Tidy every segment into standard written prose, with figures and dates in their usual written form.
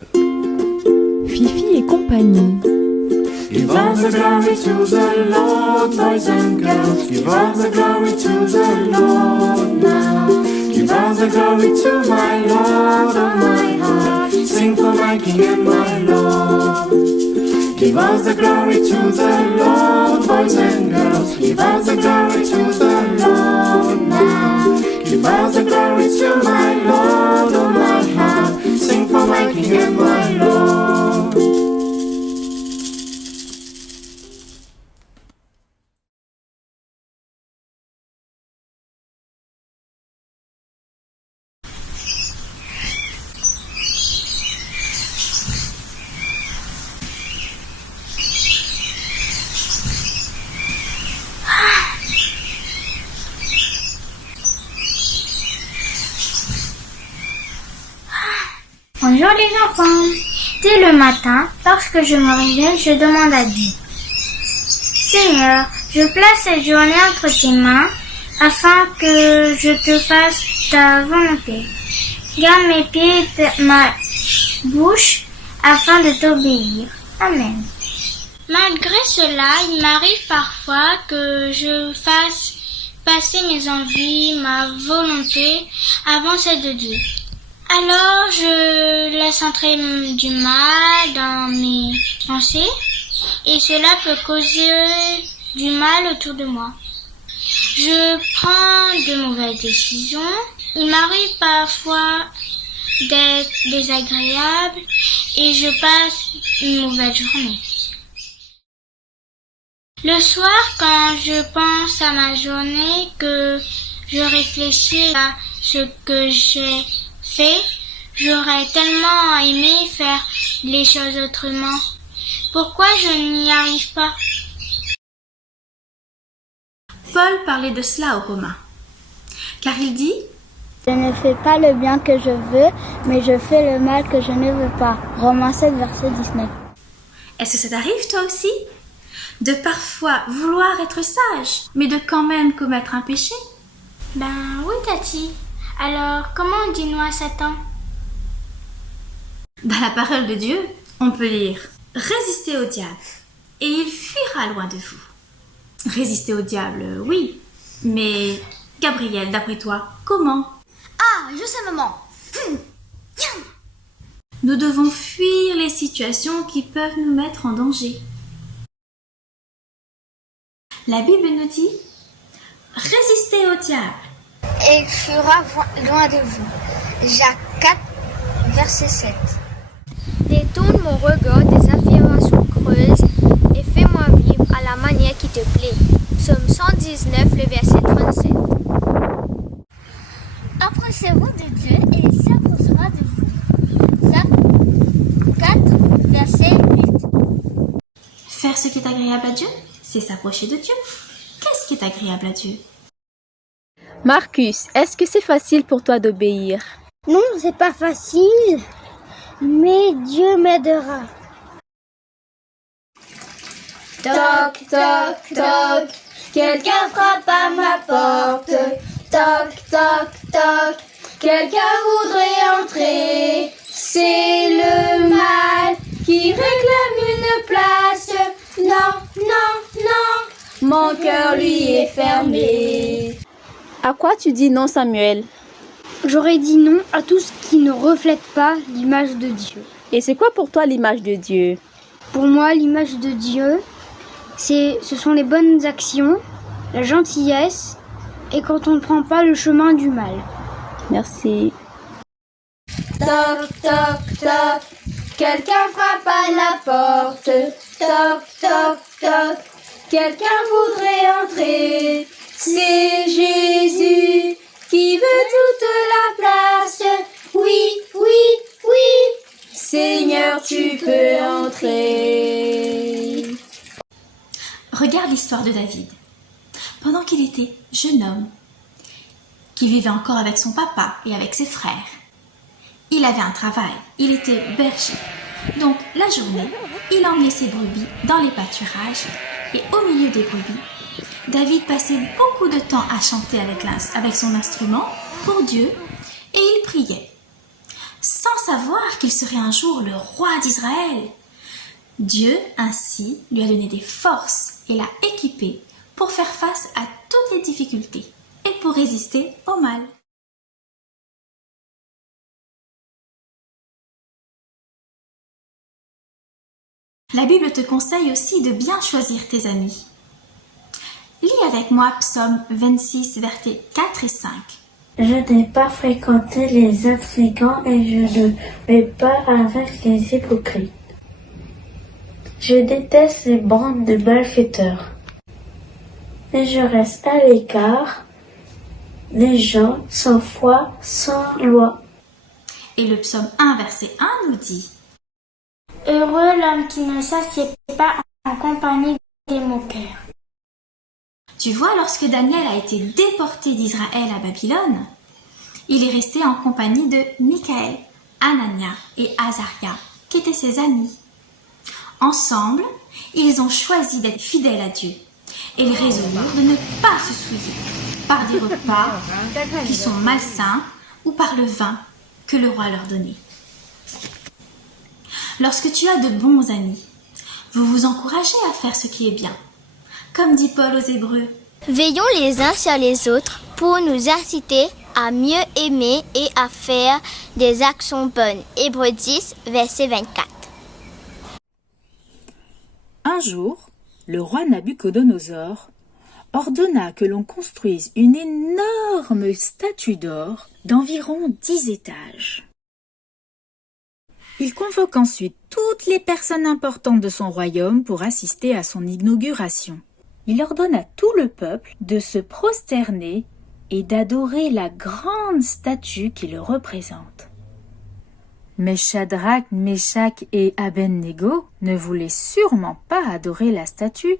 Fifi et compagnie. Give all the glory to the Lord, boys and girls. Give all the glory to the Lord now. Give all the glory to my Lord, oh my heart. Sing for my King and my Lord. Give all the glory to the Lord, boys and girls. Give all the glory to the Lord now. Give all the glory to my Lord, oh my heart. Sing for my King and my Lord. Bonjour les enfants. Dès le matin, lorsque je me réveille, je demande à Dieu. Seigneur, je place cette journée entre tes mains afin que je te fasse ta volonté. Garde mes pieds et ma bouche afin de t'obéir. Amen. Malgré cela, il m'arrive parfois que je fasse passer mes envies, ma volonté avant celle de Dieu. Alors, je laisse entrer du mal dans mes pensées et cela peut causer du mal autour de moi. Je prends de mauvaises décisions. Il m'arrive parfois d'être désagréable et je passe une mauvaise journée. Le soir, quand je pense à ma journée, que je réfléchis à ce que j'ai fait, j'aurais tellement aimé faire les choses autrement. Pourquoi je n'y arrive pas? Paul parlait de cela aux Romains, car il dit « Je ne fais pas le bien que je veux, mais je fais le mal que je ne veux pas. » Romains 7, verset 19. Est-ce que ça t'arrive toi aussi? De parfois vouloir être sage, mais de quand même commettre un péché? Ben oui, Tati. Alors, comment on dit non à Satan? Dans la parole de Dieu, on peut lire « Résistez au diable, et il fuira loin de vous. » Résister au diable, oui, mais Gabriel, d'après toi, comment? Ah, je sais, maman. Nous devons fuir les situations qui peuvent nous mettre en danger. La Bible nous dit « Résistez au diable. » Et il fuira loin de vous. Jacques 4, verset 7. Détourne mon regard des affirmations creuses et fais-moi vivre à la manière qui te plaît. Psaume 119, le verset 37. Approchez-vous de Dieu et il s'approchera de vous. Jacques 4, verset 8. Faire ce qui est agréable à Dieu, c'est s'approcher de Dieu. Qu'est-ce qui est agréable à Dieu? Marcus, est-ce que c'est facile pour toi d'obéir? Non, c'est pas facile, mais Dieu m'aidera. Toc, toc, toc, quelqu'un frappe à ma porte. Toc, toc, toc, quelqu'un voudrait entrer. C'est le mal qui réclame une place. Non, non, non, mon cœur lui est fermé. À quoi tu dis non, Samuel? J'aurais dit non à tout ce qui ne reflète pas l'image de Dieu. Et c'est quoi pour toi l'image de Dieu? Pour moi, l'image de Dieu, ce sont les bonnes actions, la gentillesse et quand on ne prend pas le chemin du mal. Merci. Toc, toc, toc, quelqu'un frappe à la porte. Toc, toc, toc, quelqu'un voudrait entrer. C'est Jésus qui veut toute la place. Oui, oui, oui, Seigneur, tu peux entrer. Regarde l'histoire de David. Pendant qu'il était jeune homme, qui vivait encore avec son papa et avec ses frères, il avait un travail, il était berger. Donc la journée, il emmenait ses brebis dans les pâturages et au milieu des brebis, David passait beaucoup de temps à chanter avec son instrument pour Dieu et il priait. Sans savoir qu'il serait un jour le roi d'Israël. Dieu, ainsi, lui a donné des forces et l'a équipé pour faire face à toutes les difficultés et pour résister au mal. La Bible te conseille aussi de bien choisir tes amis. Lis avec moi Psaume 26, versets 4 et 5. Je n'ai pas fréquenté les intrigants et je ne vais pas avec les hypocrites. Je déteste les bandes de malfaiteurs. Et je reste à l'écart des gens sans foi, sans loi. Et le psaume 1, verset 1 nous dit: Heureux l'homme qui ne s'assied pas en compagnie des moqueurs. Tu vois, lorsque Daniel a été déporté d'Israël à Babylone, il est resté en compagnie de Michaël, Anania et Azaria, qui étaient ses amis. Ensemble, ils ont choisi d'être fidèles à Dieu et ils résolurent de ne pas se souiller par des repas qui sont malsains ou par le vin que le roi leur donnait. Lorsque tu as de bons amis, vous vous encouragez à faire ce qui est bien. Comme dit Paul aux Hébreux, Veillons les uns sur les autres pour nous inciter à mieux aimer et à faire des actions bonnes. Hébreux 10, verset 24. Un jour, le roi Nabuchodonosor ordonna que l'on construise une énorme statue d'or d'environ 10 étages. Il convoque ensuite toutes les personnes importantes de son royaume pour assister à son inauguration. Il ordonne à tout le peuple de se prosterner et d'adorer la grande statue qui le représente. Mais Shadrach, Meshach et Abednego ne voulaient sûrement pas adorer la statue.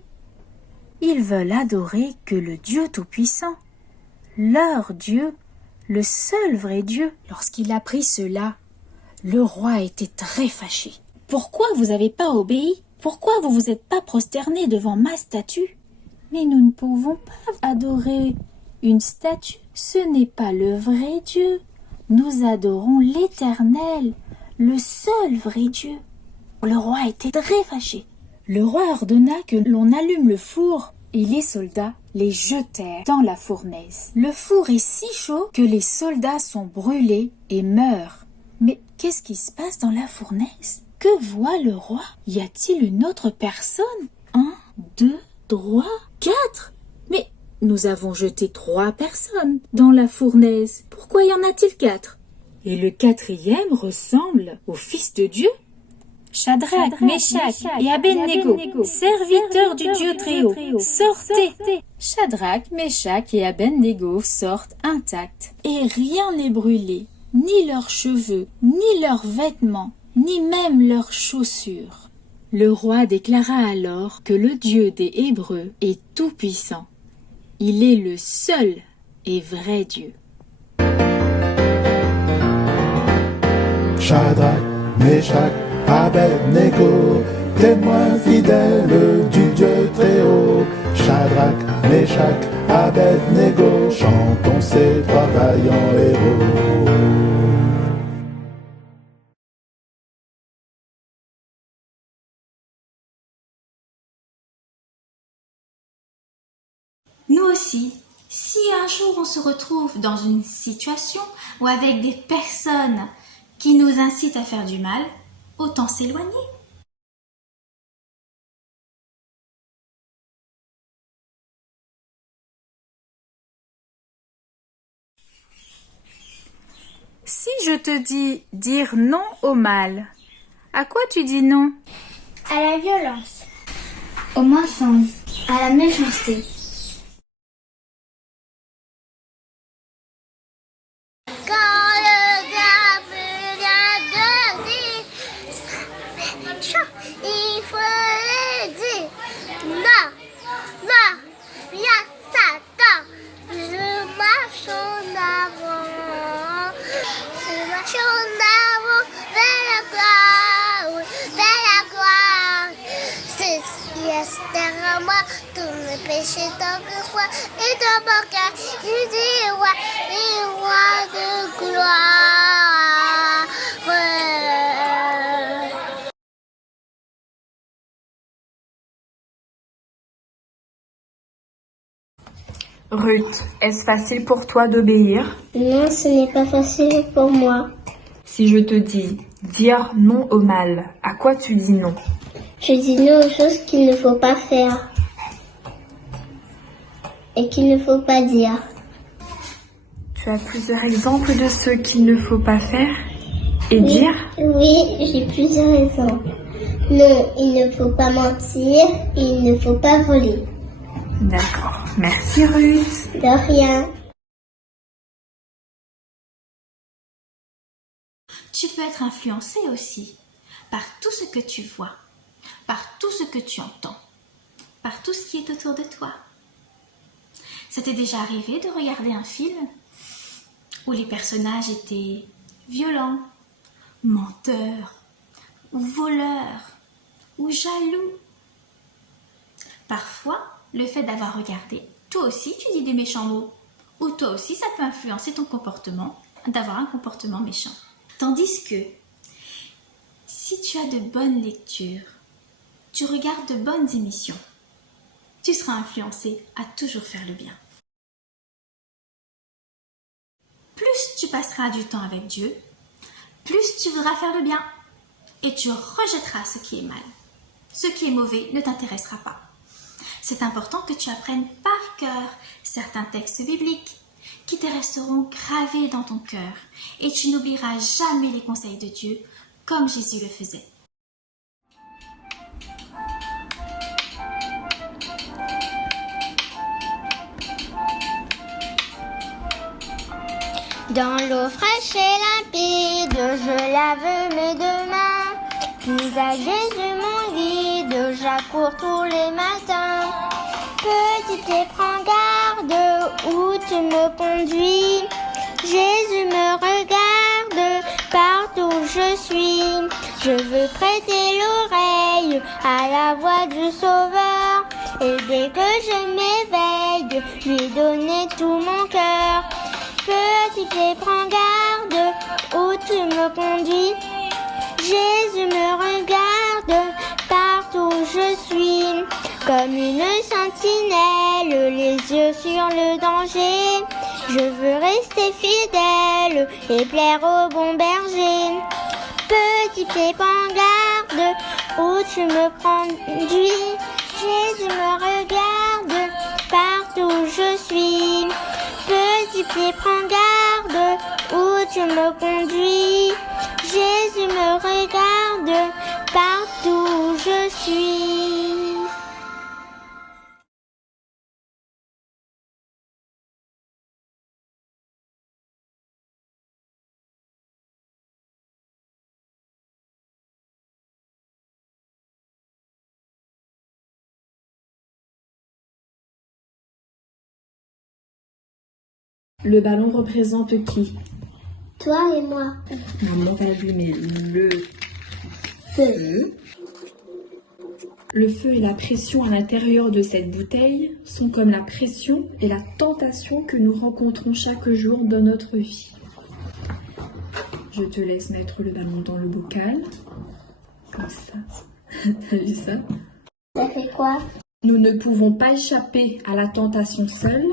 Ils veulent adorer que le Dieu Tout-Puissant, leur Dieu, le seul vrai Dieu. Lorsqu'il apprit cela, le roi était très fâché. « Pourquoi vous n'avez pas obéi? Pourquoi vous vous êtes pas prosterné devant ma statue? Mais nous ne pouvons pas adorer une statue. Ce n'est pas le vrai Dieu. Nous adorons l'Éternel, le seul vrai Dieu. » Le roi était très fâché. Le roi ordonna que l'on allume le four et les soldats les jetèrent dans la fournaise. Le four est si chaud que les soldats sont brûlés et meurent. Mais qu'est-ce qui se passe dans la fournaise? Que voit le roi? Y a-t-il une autre personne? 1, 2, 3, 4. Mais nous avons jeté 3 personnes dans la fournaise. Pourquoi y en a-t-il 4? Et le 4e ressemble au Fils de Dieu. Shadrach, Meshach et Abednego, serviteurs du Dieu Très-Haut, sortez! Shadrach, Meshach et Abednego sortent intacts, et rien n'est brûlé, ni leurs cheveux, ni leurs vêtements, ni même leurs chaussures. Le roi déclara alors que le Dieu des Hébreux est tout-puissant. Il est le seul et vrai Dieu. Shadrach, Meshach, Abednego, témoins fidèles du Dieu Très-Haut. Shadrach, Meshach, Abednego, chantons ces 3 vaillants héros. nous aussi, si un jour on se retrouve dans une situation ou avec des personnes qui nous incitent à faire du mal, autant s'éloigner. Si je te dis dire non au mal, à quoi tu dis non? À la violence, au mensonge, à la méchanceté. Quand le diable vient de dire, il faut le dire. Non, non, il y a Satan. Je marche en avant. Je marche en avant vers la gloire, vers la gloire. Ceci est derrière moi, tous mes péchés tant que foi. Et dans mon cœur, je dis ouais, et roi de gloire. Ruth, est-ce facile pour toi d'obéir? Non, ce n'est pas facile pour moi. Si je te dis dire non au mal, à quoi tu dis non? Je dis non aux choses qu'il ne faut pas faire et qu'il ne faut pas dire. Tu as plusieurs exemples de ce qu'il ne faut pas faire et dire? Oui, j'ai plusieurs exemples. Non, il ne faut pas mentir, il ne faut pas voler. D'accord. Merci Ruth. De rien. Tu peux être influencé aussi par tout ce que tu vois, par tout ce que tu entends, par tout ce qui est autour de toi. Ça t'est déjà arrivé de regarder un film où les personnages étaient violents, menteurs, ou voleurs, ou jaloux? Parfois, le fait d'avoir regardé, toi aussi tu dis des méchants mots, ou toi aussi ça peut influencer ton comportement, d'avoir un comportement méchant. Tandis que, si tu as de bonnes lectures, tu regardes de bonnes émissions, tu seras influencé à toujours faire le bien. Plus tu passeras du temps avec Dieu, plus tu voudras faire le bien et tu rejetteras ce qui est mal. Ce qui est mauvais ne t'intéressera pas. C'est important que tu apprennes par cœur certains textes bibliques qui te resteront gravés dans ton cœur et tu n'oublieras jamais les conseils de Dieu comme Jésus le faisait. Dans l'eau fraîche et limpide, je lave mes deux mains. Puis à Jésus mon guide, j'accours tous les matins. Petit pied, prends garde où tu me conduis. Jésus me regarde partout où je suis. Je veux prêter l'oreille à la voix du Sauveur. Et dès que je m'éveille, lui donner tout mon cœur. Petit pied, prends garde où tu me conduis. Jésus me regarde partout où je suis. Comme une sentinelle, les yeux sur le danger. Je veux rester fidèle et plaire au bon berger. Petit pied, prends garde où tu me conduis. Jésus me regarde partout où je suis. Petit pied, prends garde où tu me conduis. Jésus me regarde partout où je suis. Le ballon représente qui? Toi et moi. Maman va allumer le feu. Le feu et la pression à l'intérieur de cette bouteille sont comme la pression et la tentation que nous rencontrons chaque jour dans notre vie. Je te laisse mettre le ballon dans le bocal. Comme ça. T'as vu ça? Ça fait quoi? Nous ne pouvons pas échapper à la tentation seule.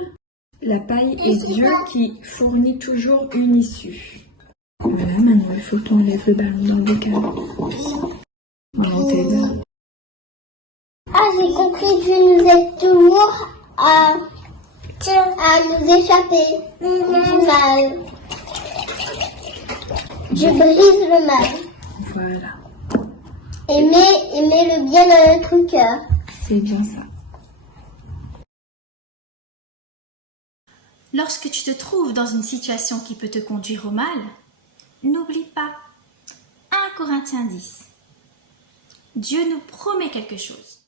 La paille est Dieu qui fournit toujours une issue. Voilà, maintenant il faut qu'on enlève le ballon dans le bocal. On t'aide. Ah, j'ai compris, Dieu nous aide toujours à nous échapper du mal. Je brise le mal. Voilà, Aimer le bien dans notre cœur. c'est bien ça. Lorsque tu te trouves dans une situation qui peut te conduire au mal, n'oublie pas 1 Corinthiens 10. Dieu nous promet quelque chose.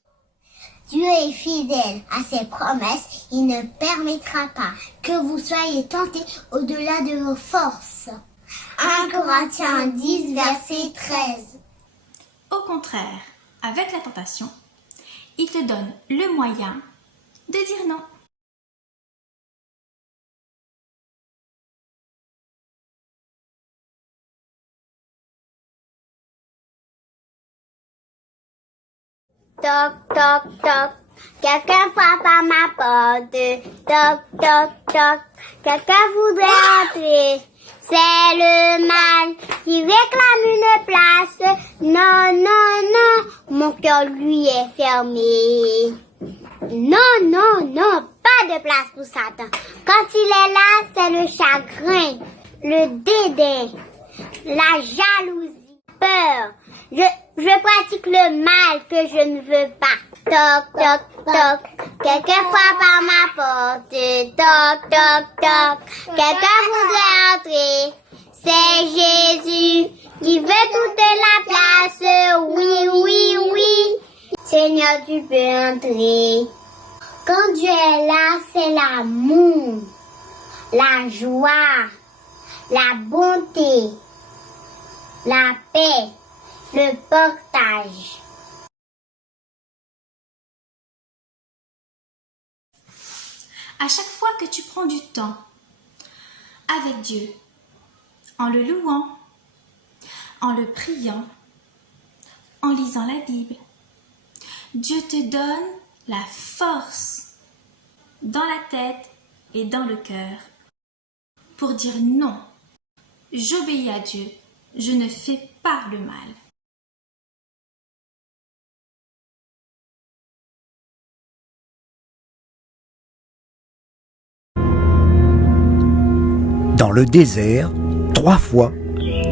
Dieu est fidèle à ses promesses. Il ne permettra pas que vous soyez tentés au-delà de vos forces. 1 Corinthiens 10, verset 13. Au contraire, avec la tentation, il te donne le moyen de dire non. Toc, toc, toc. Quelqu'un frappe à ma porte. Toc, toc, toc. Quelqu'un voudrait entrer. C'est le mal qui réclame une place. Non, non, non, mon cœur lui est fermé. Non, non, non, pas de place pour Satan. Quand il est là, c'est le chagrin, le dédain, la jalousie, peur. Je pratique le mal que je ne veux pas. Toc, toc, toc. Quelqu'un frappe à ma porte. Toc, toc, toc. Quelqu'un voudrait entrer. C'est Jésus qui veut toute la place. Oui, oui, oui. Seigneur, tu peux entrer. Quand Dieu est là, c'est l'amour, la joie, la bonté, la paix, le partage. À chaque fois que tu prends du temps avec Dieu, en le louant, en le priant, en lisant la Bible, Dieu te donne la force dans la tête et dans le cœur pour dire non, j'obéis à Dieu, je ne fais pas le mal. Dans le désert, 3 fois,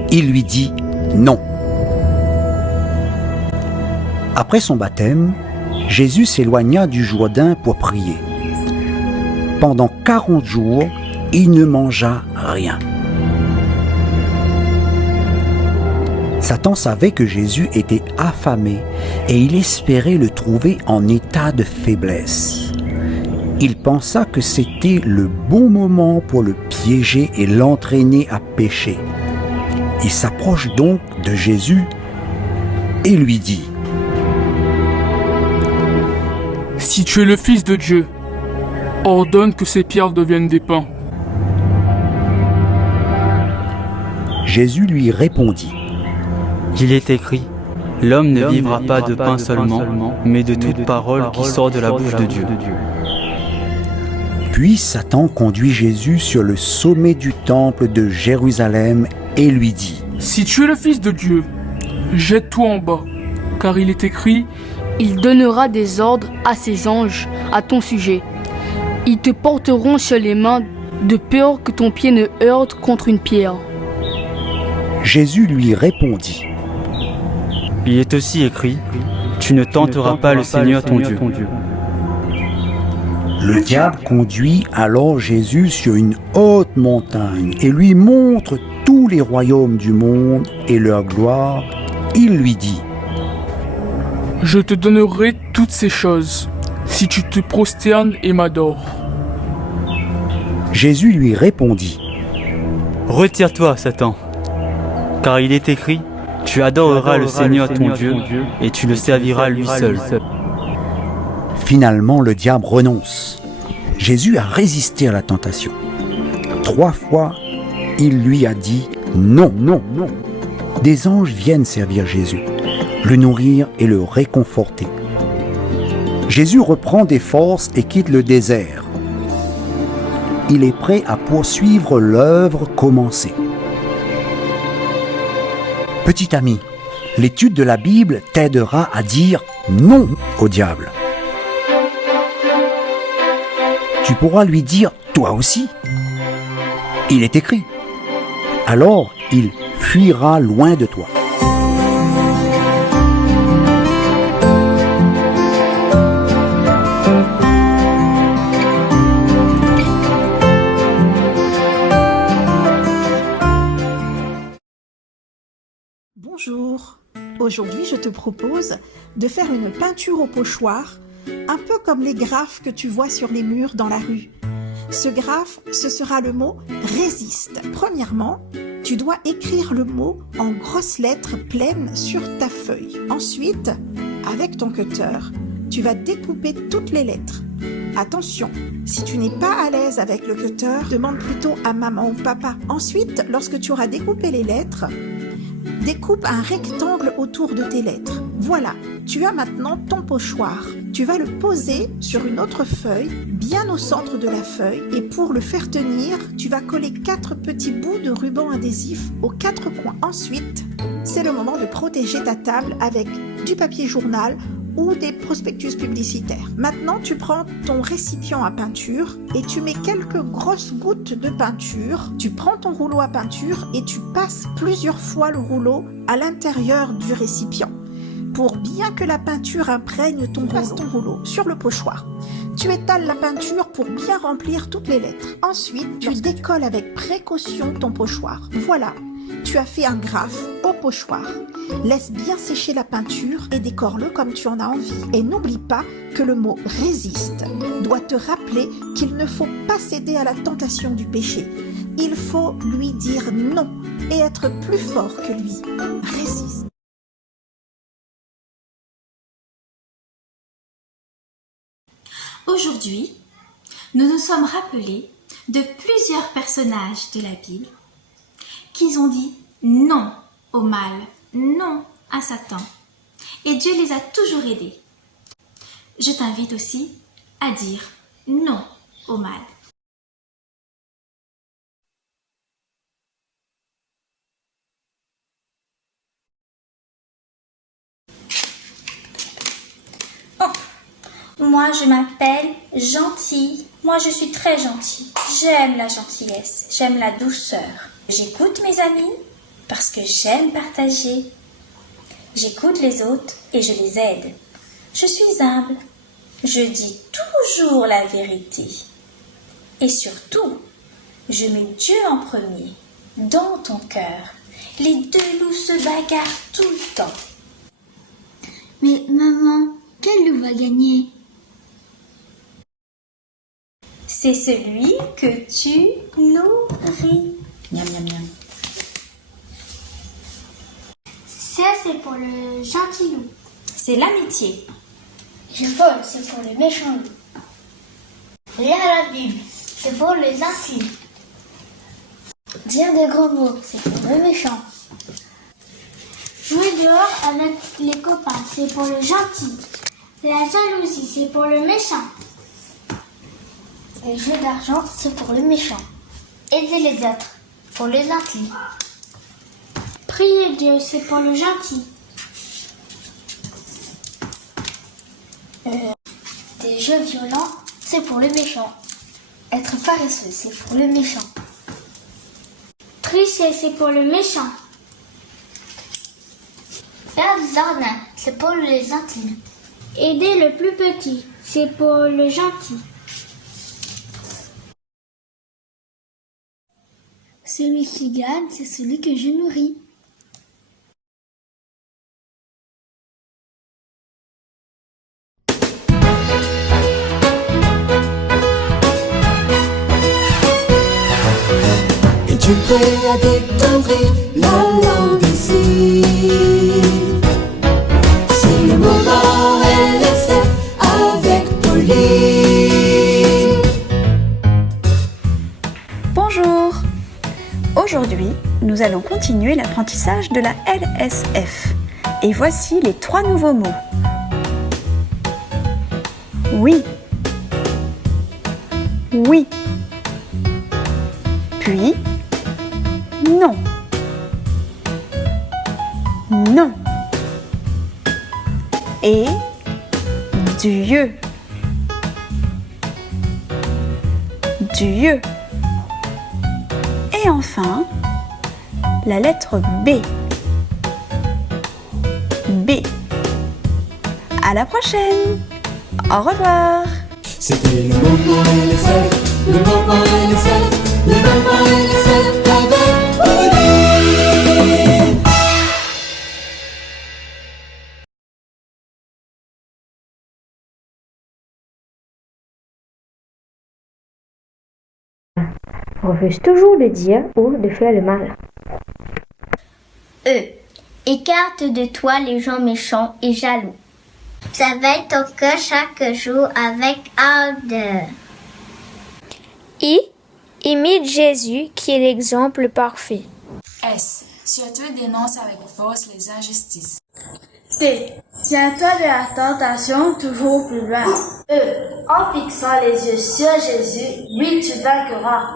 il lui dit non. Après son baptême, Jésus s'éloigna du Jourdain pour prier. Pendant 40 jours, il ne mangea rien. Satan savait que Jésus était affamé et il espérait le trouver en état de faiblesse. Il pensa que c'était le bon moment pour le piéger et l'entraîner à pécher. Il s'approche donc de Jésus et lui dit : « Si tu es le Fils de Dieu, ordonne que ces pierres deviennent des pains. » Jésus lui répondit : « Il est écrit, l'homme ne vivra pas de pain seulement, mais de toute parole qui sort de la bouche de Dieu. » Puis Satan conduit Jésus sur le sommet du temple de Jérusalem et lui dit : « Si tu es le Fils de Dieu, jette-toi en bas, car il est écrit, il donnera des ordres à ses anges à ton sujet. Ils te porteront sur les mains de peur que ton pied ne heurte contre une pierre. » Jésus lui répondit : « Il est aussi écrit, tu ne tenteras pas le Seigneur ton Dieu. » Le diable conduit alors Jésus sur une haute montagne et lui montre tous les royaumes du monde et leur gloire. Il lui dit : « Je te donnerai toutes ces choses, si tu te prosternes et m'adores. » Jésus lui répondit : « Retire-toi, Satan, car il est écrit, tu adoreras le Seigneur ton Dieu et tu le serviras lui seul. » Finalement, le diable renonce. Jésus a résisté à la tentation. 3 fois, il lui a dit non, non, non. Des anges viennent servir Jésus, le nourrir et le réconforter. Jésus reprend des forces et quitte le désert. Il est prêt à poursuivre l'œuvre commencée. Petit ami, l'étude de la Bible t'aidera à dire non au diable. Tu pourras lui dire toi aussi. Il est écrit. Alors, il fuira loin de toi. Bonjour. Aujourd'hui, je te propose de faire une peinture au pochoir, un peu comme les graphes que tu vois sur les murs dans la rue. Ce graphe, ce sera le mot « résiste ». Premièrement, tu dois écrire le mot en grosses lettres pleines sur ta feuille. Ensuite, avec ton cutter, tu vas découper toutes les lettres. Attention, si tu n'es pas à l'aise avec le cutter, demande plutôt à maman ou papa. Ensuite, lorsque tu auras découpé les lettres, découpe un rectangle autour de tes lettres. Voilà, Tu as maintenant ton pochoir. Tu vas le poser sur une autre feuille, bien au centre de la feuille, et pour le faire tenir, tu vas coller 4 petits bouts de ruban adhésif aux 4 coins. Ensuite, c'est le moment de protéger ta table avec du papier journal ou des prospectus publicitaires. Maintenant, tu prends ton récipient à peinture et tu mets quelques grosses gouttes de peinture. Tu prends ton rouleau à peinture et tu passes plusieurs fois le rouleau à l'intérieur du récipient pour bien que la peinture imprègne ton rouleau sur le pochoir. Tu étales la peinture pour bien remplir toutes les lettres. Ensuite, tu décolles avec précaution ton pochoir. Voilà, tu as fait un graphe au pochoir. Laisse bien sécher la peinture et décore-le comme tu en as envie. Et n'oublie pas que le mot « résiste » doit te rappeler qu'il ne faut pas céder à la tentation du péché. Il faut lui dire non et être plus fort que lui. Résiste. Aujourd'hui, nous nous sommes rappelés de plusieurs personnages de la Bible qui ont dit non au mal, non à Satan. Et Dieu les a toujours aidés. Je t'invite aussi à dire non au mal. Moi, je m'appelle Gentille. Moi, je suis très gentille. J'aime la gentillesse, j'aime la douceur. J'écoute mes amis parce que j'aime partager. J'écoute les autres et je les aide. Je suis humble. Je dis toujours la vérité. Et surtout, je mets Dieu en premier, dans ton cœur. Les deux loups se bagarrent tout le temps. Mais maman, quel loup va gagner? C'est celui que tu nourris. Miam, miam, miam. Ça, c'est pour le gentil loup. C'est l'amitié. Je vole, c'est pour le méchant loup. Lire la Bible, c'est pour les intimes. Dire des gros mots, c'est pour le méchant. Jouer dehors avec les copains, c'est pour le gentil. La jalousie, c'est pour le méchant. Les jeux d'argent, c'est pour le méchant. Aider les autres, pour les gentils. Prier Dieu, c'est pour le gentil. Des jeux violents, c'est pour le méchant. Être paresseux, c'est pour le méchant. Tricher, c'est pour le méchant. Faire du jardin, c'est pour les intimes. Aider le plus petit, c'est pour le gentil. Celui qui gagne, c'est celui que je nourris. Es-tu prêt à découvrir la langue d'ici? C'est le moment LSF avec Pauline. Bonjour! Aujourd'hui, nous allons continuer l'apprentissage de la LSF. Et voici les 3 nouveaux mots. Oui. Oui. Puis, non. Non. Et Dieu. Dieu. Et enfin, la lettre B. B. À la prochaine. Au revoir. C'était le moment LSF, le moment LSF, le moment LSF avec Pauline. Refuse toujours de dire ou de faire le mal. Écarte de toi les gens méchants et jaloux. Surveille ton cœur chaque jour avec ardeur. Imite Jésus qui est l'exemple parfait. S. Surtout dénonce avec force les injustices. T. Tiens-toi de la tentation toujours plus loin. En fixant les yeux sur Jésus, lui tu vaincras.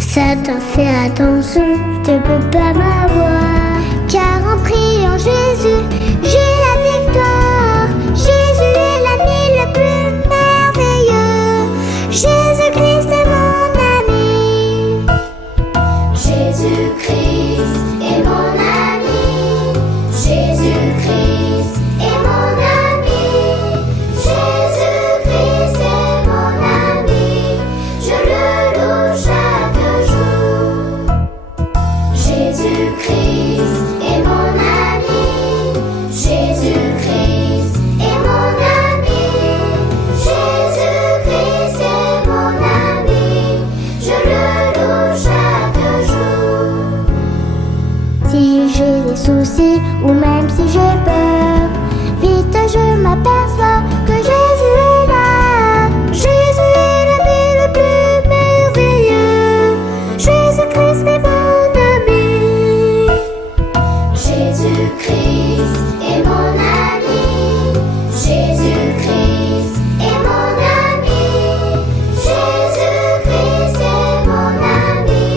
Satan, fais attention, tu peux pas m'avoir. Car en priant Jésus, j'ai la victoire. Jésus est l'ami le plus merveilleux. Jésus-Christ est mon ami. Jésus-Christ est mon ami. Jésus-Christ est mon ami. Jésus-Christ est mon ami. Je le loue chaque jour. Jésus-Christ est mon ami. Jésus-Christ est mon ami. Jésus-Christ est mon ami. Je le loue chaque jour. Si j'ai des soucis ou même si j'ai peur, vite je m'aperçois que Jésus est là. Jésus est l'ami le plus merveilleux. Jésus-Christ est mon ami. Jésus-Christ est mon ami. Jésus-Christ est mon ami. Jésus-Christ est mon ami.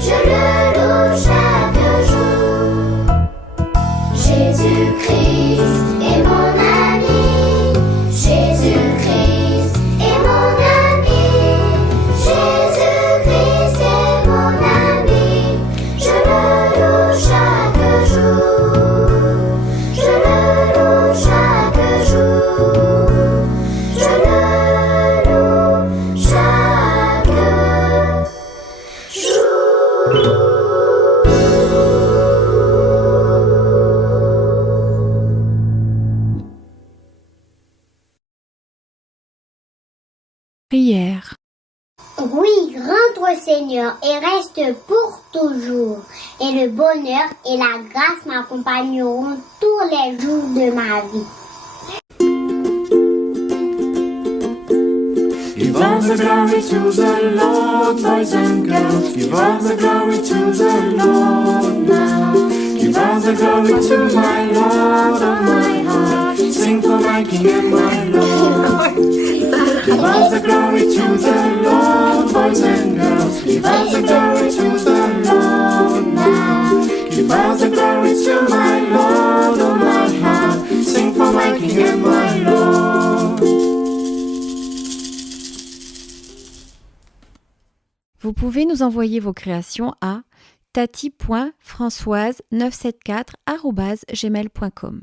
Je le loue chaque jour. Jésus-Christ est mon ami. Jésus-Christ est mon ami. Jésus-Christ est mon ami. Je le loue chaque jour. Je le loue chaque jour. Je le loue chaque Prière. Oui, rends-toi Seigneur et reste pour toujours. Et le bonheur et la grâce m'accompagneront tous les jours de ma vie. Give all the glory to the Lord, boys and girls. Give all the glory to the Lord now. Give all the glory to my Lord, oh my heart. Sing for my King and my Lord. Give all the glory to the Lord, boys and girls. Give all the glory to the Lord now. Give all the glory to my Lord, oh my heart. Sing for my King and my Lord. Vous pouvez nous envoyer vos créations à tati.françoise974@gmail.com.